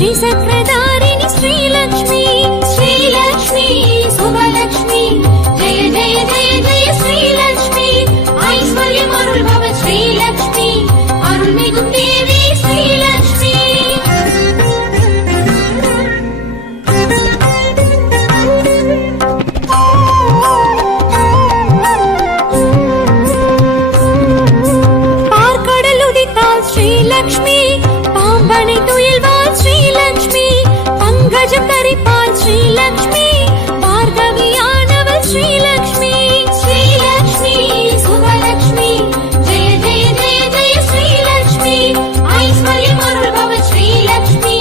श्री सक्राधारिणी श्रीलक्ष्मी श्रीलक्ष्मी सुभलक्ष्मी जय जय जय जय श्रीलक्ष्मी ऐश्वर्यम् अरुள் भव श्रीलक्ष्मी अरुள்मिகும் देवी श्रीलक्ष्मी பார்க்கடல் உதித்தாள் श्रीलक्ष्मी பாம்பனை துயில்வாள் श्रीलक्ष्मी பங்கஜம் தரிப்பாள் श्रीलक्ष्मी பார்கவியானவள் श्रीलक्ष्मी श्रीलक्ष्मी सुभलक्ष्मी जय जय जय जय श्रीलक्ष्मी ऐश्वर्यम् अरुள் भव श्रीलक्ष्मी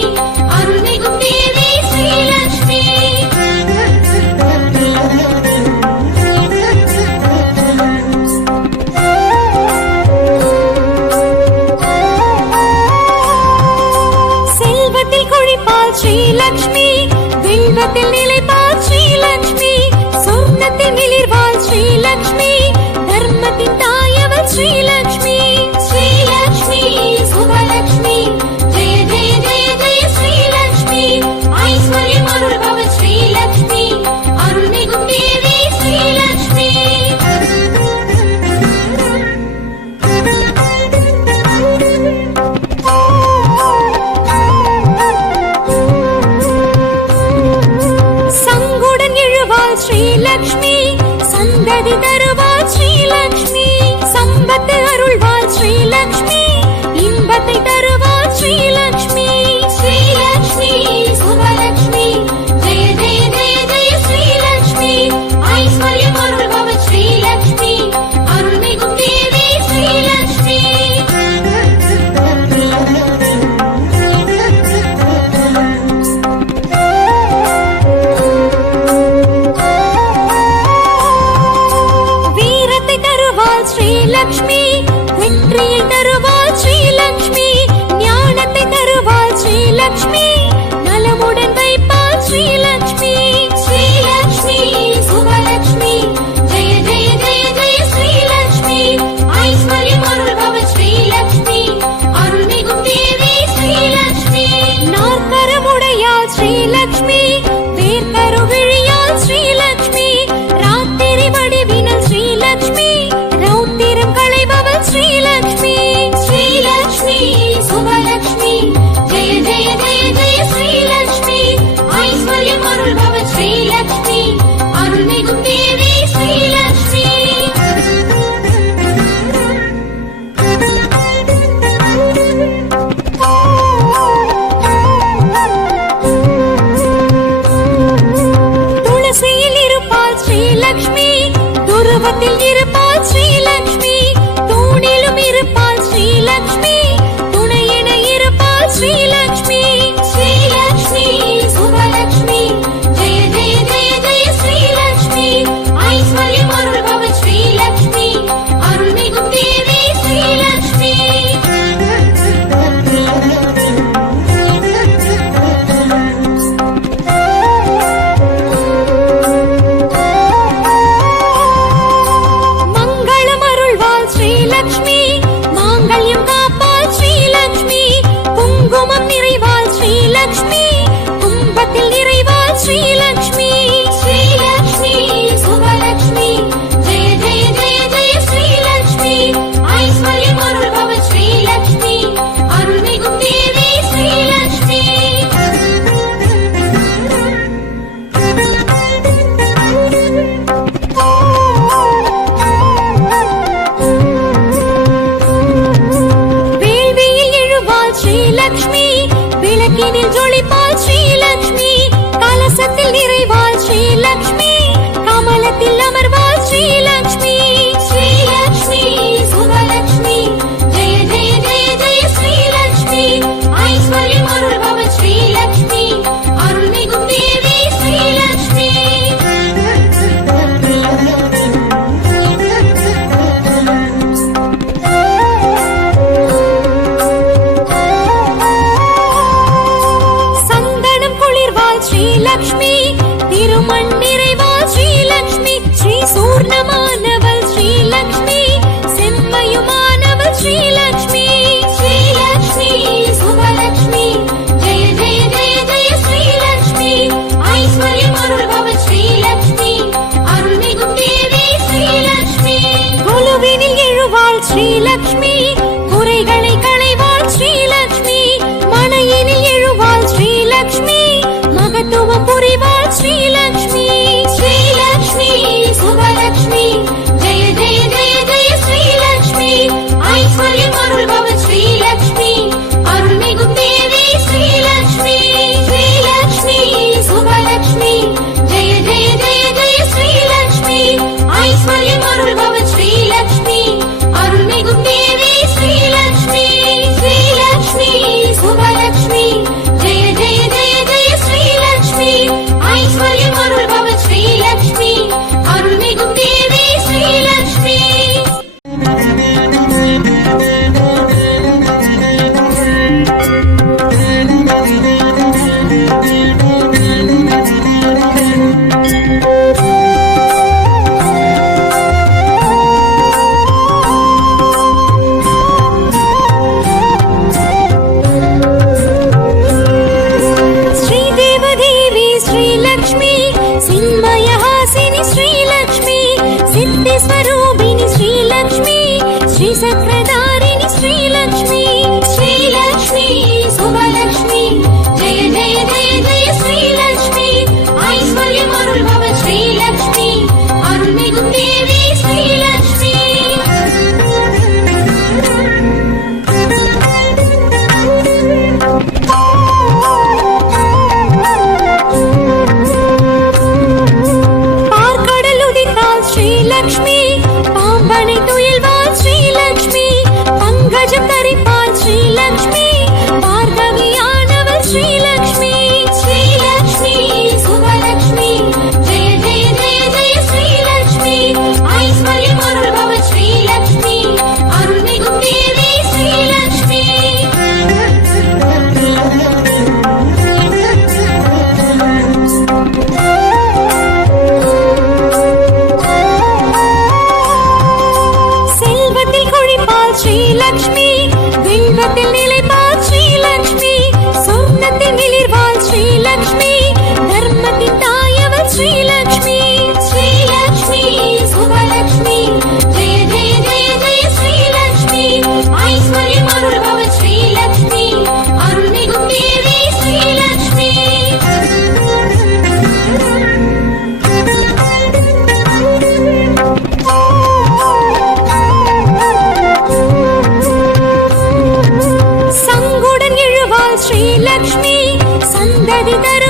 अरुள்मिகும் देवी श्रीलक्ष्मी செல்வத்தில் கொழிப்பாள் श्रीलक्ष्मी வில்வத்தில் நிலைப்பாள் श्रीलक्ष्मी சொர்ணத்தில் மிளிர்வாள் श्रीलक्ष्मी தர்மத்தின் தாயவள் श्रीलक्ष्मी श्रीलक्ष्मी सुभलक्ष्मी जय जय जय जय श्रीलक्ष्मी ऐश्वर्यम् अरुள் भव श्रीलक्ष्मी अरुள்मिகும் देवी श्रीलक्ष्मी சங்குடன் எழுவாள் श्रीलक्ष्मी சந்ததி தருவாள் श्रीलक्ष्मी சம்பத்து அருள்வாள் श्रीलक्ष्मी இன்பத்தை தருவாள் श्रीलक्ष्मी श्रीलक्ष्मी सुभलक्ष्मी जय जय जय जय श्रीलक्ष्मी ऐश्वर्यम् अरुள் भव श्रीलक्ष्मी अरुள்मिகும் देवी श्रीलक्ष्मी வீரத்தை தருவாள் श्रीलक्ष्मी வெற்றியை தருவாள் श्रीलक्ष्मी ஞானத்தை தருவாள் श्रीलक्ष्मी நலமுடன் வைப்பாள் श्रीलक्ष्मी श्रीलक्ष्मी सुभलक्ष्मी जय जय जय जय श्रीलक्ष्मी ऐश्वर्यम् अरुள் भव श्रीलक्ष्मी अरुள்मिகும் देवी श्रीलक्ष्मी நாற்கரமுடையாள் श्रीलक्ष्मी வேர்க்கருவிழியாள் श्रीलक्ष्मी ராத்திரி வடிவினல் श्रीलक्ष्मी ரௌத்திரம் களைபவள் श्रीलक्ष्मी श्रीलक्ष्मी सुभलक्ष्मी जय जय जय जय श्रीलक्ष्मी ऐश्वर्यम् अरुள் भव श्रीलक्ष्मी अरुள்मिகும் देवी श्रीलक्ष्मी துளசியில் இருப்பாள் श्रीलक्ष्मी துருவத்தில் இருப்பாள் श्रीलक्ष्मी தூணிலும் இருப்பாள் श्रीलक्ष्मी துணையென இருப்பாள் श्रीलक्ष्मी श्रीलक्ष्मी सुभलक्ष्मी जय जय जय जय श्रीलक्ष्मी ऐश्वर्यम् अरुள் भव श्रीलक्ष्मी अरुள்मिகும் देवी श्रीलक्ष्मी श्रीचक्रधारिणि श्रीलक्ष्मी श्रीलक्ष्मी शुभलक्ष्मी जय जय जय जय श्रीलक्ष्मी ऐश्वर्यम् अरुள்பவ श्रीलक्ष्मी अरुள்மிகும் देवी श्रीलक्ष्मी பார்க்கடலுதித்தாள் श्रीलक्ष्मी பாம்பனை துயில்வாள் श्रीलक्ष्मी பங்கஜம் தரிப்பாள் श्रीलक्ष्मी பார்கவியானவள் श्रीलक्ष्मी श्रीलक्ष्मी शुभलक्ष्मी जय जय जय जय श्रीलक्ष्मी ऐश्वर्यम् अरुள்பவ श्रीलक्ष्मी अरुள்மிகும் देवी श्रीलक्ष्मी செல்வத்தில் கொழிப்பாள் श्रीलक्ष्मी வில்வத்தில் நிலைப்பாள் श्रीलक्ष्मी சொர்ணத்தில் மிளிர்வாள் श्रीलक्ष्मी தர்மத்தின் தாயவள் श्रीलक्ष्मी श्रीलक्ष्मी शुभलक्ष्मी जय जय जय जय श्रीलक्ष्मी ऐश्वर्यम् अरुள்பவ श्रीलक्ष्मी अरुள்மிகும் देवी श्रीलक्ष्मी சங்குடன் எழுவாள் श्रीलक्ष्मी சந்ததி தரும்